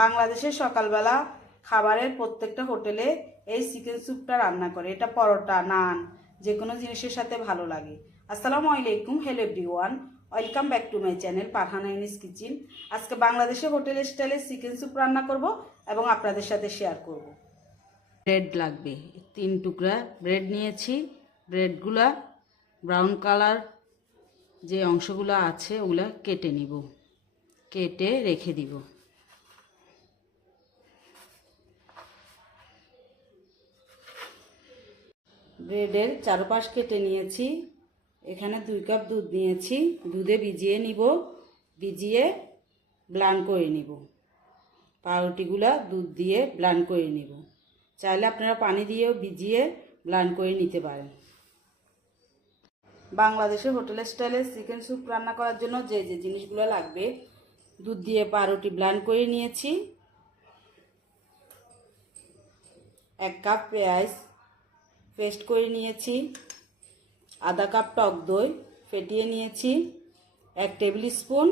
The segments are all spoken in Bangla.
বাংলাদেশের সকালবেলা খাবারের প্রত্যেকটা হোটেলে এই চিকেন স্যুপটা রান্না করে। এটা পরোটা, নান যে কোনো জিনিসের সাথে ভালো লাগে। আসসালামু আলাইকুম hello everyone welcome back to my channel পাঠানা ইনিস কিচেন আজকে বাংলাদেশের হোটেল স্টাইলে চিকেন স্যুপ রান্না করব এবং আপনাদের সাথে শেয়ার করব। ব্রেড লাগবে, তিন টুকরা ব্রেড নিয়েছি। ব্রেডগুলা ব্রাউন কালার যে অংশগুলো আছে, ওগুলা কেটে নিব। কেটে রেখে দিব। ব্রেডের চারপাশ কেটে নিয়েছি। এখানে দুই কাপ দুধ নিয়েছি। দুধে ভিজিয়ে নিব। ভিজিয়ে ব্লান করে নিব। পাউরুটিগুলা দুধ দিয়ে ব্লান করে নিব। চাইলে আপনারা পানি দিয়েও ভিজিয়ে ব্লান করে নিতে পারেন। বাংলাদেশের হোটেল স্টাইলে চিকেন স্যুপ রান্না করার জন্য যে যে জিনিসগুলো লাগবে, দুধ দিয়ে পাউরুটি ব্লান করে নিয়েছি। এক কাপ পেঁয়াজ পেস্ট করে নিয়েছি। আধা কাপ টক দই ফেটিয়ে নিয়েছি। এক টেবিল স্পুন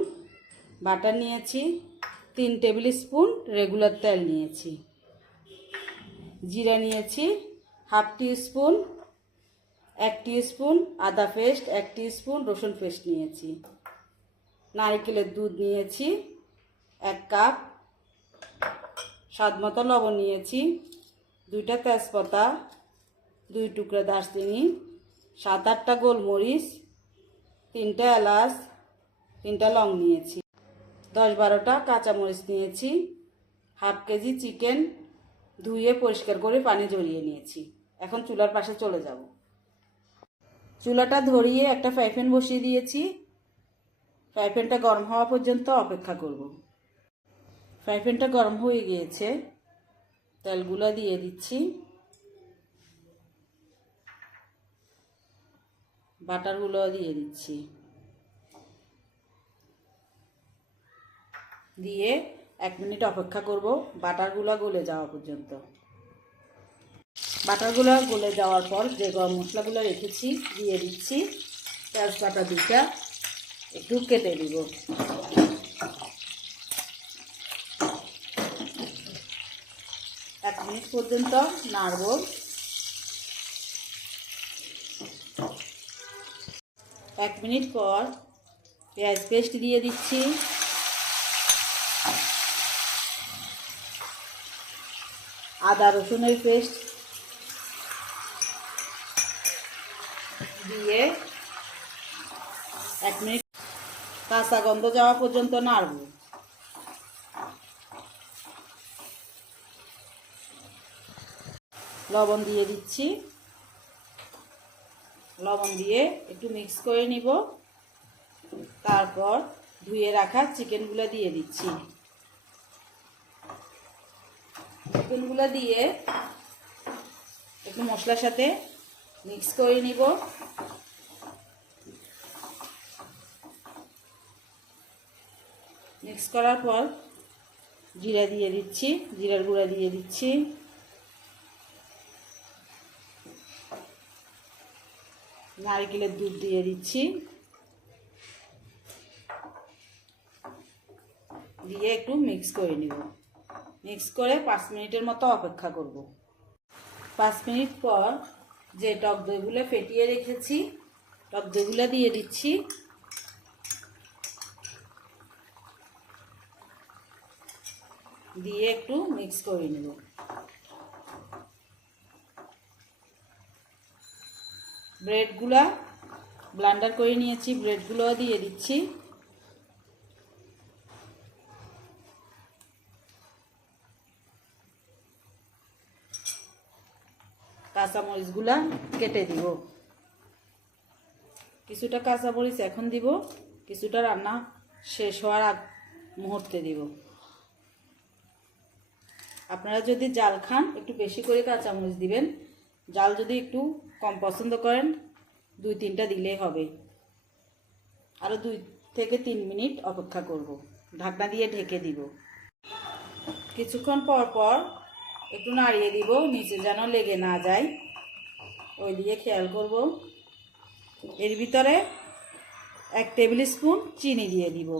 বাটার নিয়েছি। তিন টেবিল স্পুন রেগুলার তেল নিয়েছি। জিরা নিয়েছি হাফ টি স্পুন এক টি স্পুন আদা পেস্ট, এক টি স্পুন রসুন পেস্ট নিয়েছি। নারকেলের দুধ নিয়েছি, এক কাপ। স্বাদ মতো লবণ নিয়েছি, দুইটা তেজপাতা দুই টুকরা দারচিনি, সাত আটটা গোলমরিচ, তিনটা এলাচ, তিনটা লং নিয়েছি। দশ বারোটা কাঁচামরিচ নিয়েছি, হাফ কেজি চিকেন ধুয়ে পরিষ্কার করে পানি জড়িয়ে নিয়েছি। এখন চুলার পাশে চলে যাব। চুলাটা ধরিয়ে একটা ফ্রাইপ্যান বসিয়ে দিয়েছি। ফ্রাইপ্যানটা গরম হওয়া পর্যন্ত অপেক্ষা করব। ফ্রাইপ্যানটা গরম হয়ে গিয়েছে। তেলগুলো দিয়ে দিচ্ছি। বাটারগুলো দিয়ে দিচ্ছি। দিয়ে এক মিনিট অপেক্ষা করব, বাটারগুলো গলে যাওয়া পর্যন্ত। বাটারগুলো গলে যাওয়ার পর যে গরম মশলাগুলো রেখেছি, দিয়ে দিচ্ছি। তেজপাতা দুটা একটু কেটে দিব এক মিনিট পর্যন্ত নাড়ব। এক মিনিট পর পেঁয়াজ পেস্ট দিয়ে দিচ্ছি। আদা রসুনের পেস্ট দিয়ে এক মিনিট কাঁচা গন্ধ যাওয়া পর্যন্ত নাড়ব। লবণ দিয়ে দিচ্ছি। লবণ দিয়ে একটু মিক্স করে নিব। তারপর ধুয়ে রাখা চিকেনগুলো দিয়ে দিচ্ছি। চিকেনগুলো দিয়ে একটু মশলার সাথে মিক্স করে নিব। মিক্স করার পর জিরা দিয়ে দিচ্ছি, জিরার গুঁড়া দিয়ে দিচ্ছি। নারকেলের দুধ দিয়ে দিচ্ছি। দিয়ে একটু মিক্স করে নিব। মিক্স করে পাঁচ মিনিটের মতো অপেক্ষা করব। পাঁচ মিনিট পর যে টক দইগুলো ফেটিয়ে রেখেছি, টক দইগুলো দিয়ে দিচ্ছি। দিয়ে একটু মিক্স করে নেব। ব্রেডগুলা ব্লান্ডার করে নিয়েছি ব্রেডগুলো দিয়ে দিচ্ছি। কাঁচামরিচগুলা কেটে দিব। কিছুটা কাঁচামরিচ এখন দিব, কিছুটা রান্না শেষ হওয়ার আগ মুহূর্তে দিব। আপনারা যদি জাল খান, একটু বেশি করে কাঁচামরিচ দিবেন জাল যদি একটু কম পছন্দ করেন, দুই তিনটা দিলেই হবে। আরও দুই থেকে তিন মিনিট অপেক্ষা করব। ঢাকনা দিয়ে ঢেকে দিব। কিছুক্ষণ পর পর একটু নাড়িয়ে দিব, নিচে যেন লেগে না যায়। ওই দিয়ে খেয়াল করব। এর ভিতরে এক টেবিল স্পুন চিনি দিয়ে দিব।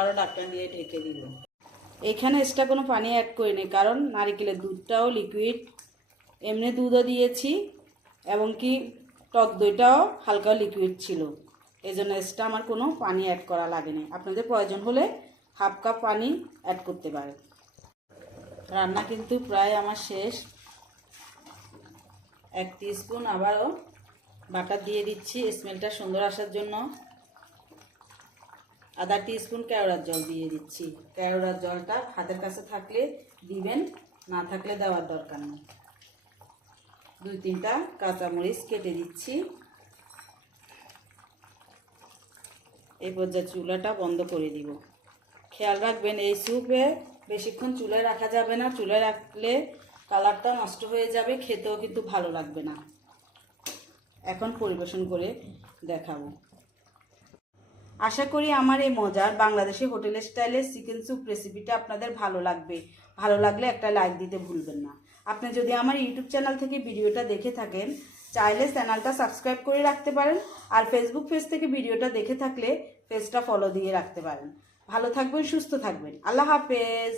আবারও ডাক্তার দিয়ে ঢেকে দিব এখানে এক্সট্রা কোনো পানি অ্যাড করিনি, কারণ নারিকেলের দুধটাও লিকুইড এমনি দুধও দিয়েছি, এবং কি টক দইটাও হালকা লিকুইড ছিল। এই জন্য এক্সট্রা আমার কোনো পানি অ্যাড করা লাগেনি। আপনাদের প্রয়োজন হলে হাফ কাপ পানি অ্যাড করতে পারেন। রান্না কিন্তু প্রায় আমার শেষ। এক স্পুন আবারও বাটার দিয়ে দিচ্ছি স্মেলটা সুন্দর আসার জন্য। আধা স্পুন কেওড়ার জল দিয়ে দিচ্ছি। কেওড়ার জলটা হাতের কাছে থাকলে দিবেন, না থাকলে দেওয়ার দরকার নেই। দুই তিনটা কাঁচামরিচ কেটে দিচ্ছি। এই পর্যায়ে চুলাটা বন্ধ করে দিব। খেয়াল রাখবেন, এই স্যুপে বেশিক্ষণ চুলায় রাখা যাবে না। চুলায় রাখলে কালারটা নষ্ট হয়ে যাবে, খেতেও কিন্তু ভালো লাগবে না। এখন পরিবেশন করে দেখাবো। আশা করি আমার এই মজার বাংলাদেশি হোটেলের স্টাইলের চিকেন স্যুপ রেসিপিটা আপনাদের ভালো লাগবে। ভালো লাগলে একটা লাইক দিতে ভুলবেন না। আপনি যদি আমার ইউটিউব চ্যানেল থেকে ভিডিওটা দেখে থাকেন, চাইলে চ্যানেলটা সাবস্ক্রাইব করে রাখতে পারেন আর ফেসবুক পেজ থেকে ভিডিওটা দেখে থাকলে পেজটা ফলো দিয়ে রাখতে পারেন। ভালো থাকবেন, সুস্থ থাকবেন। আল্লাহ হাফেজ।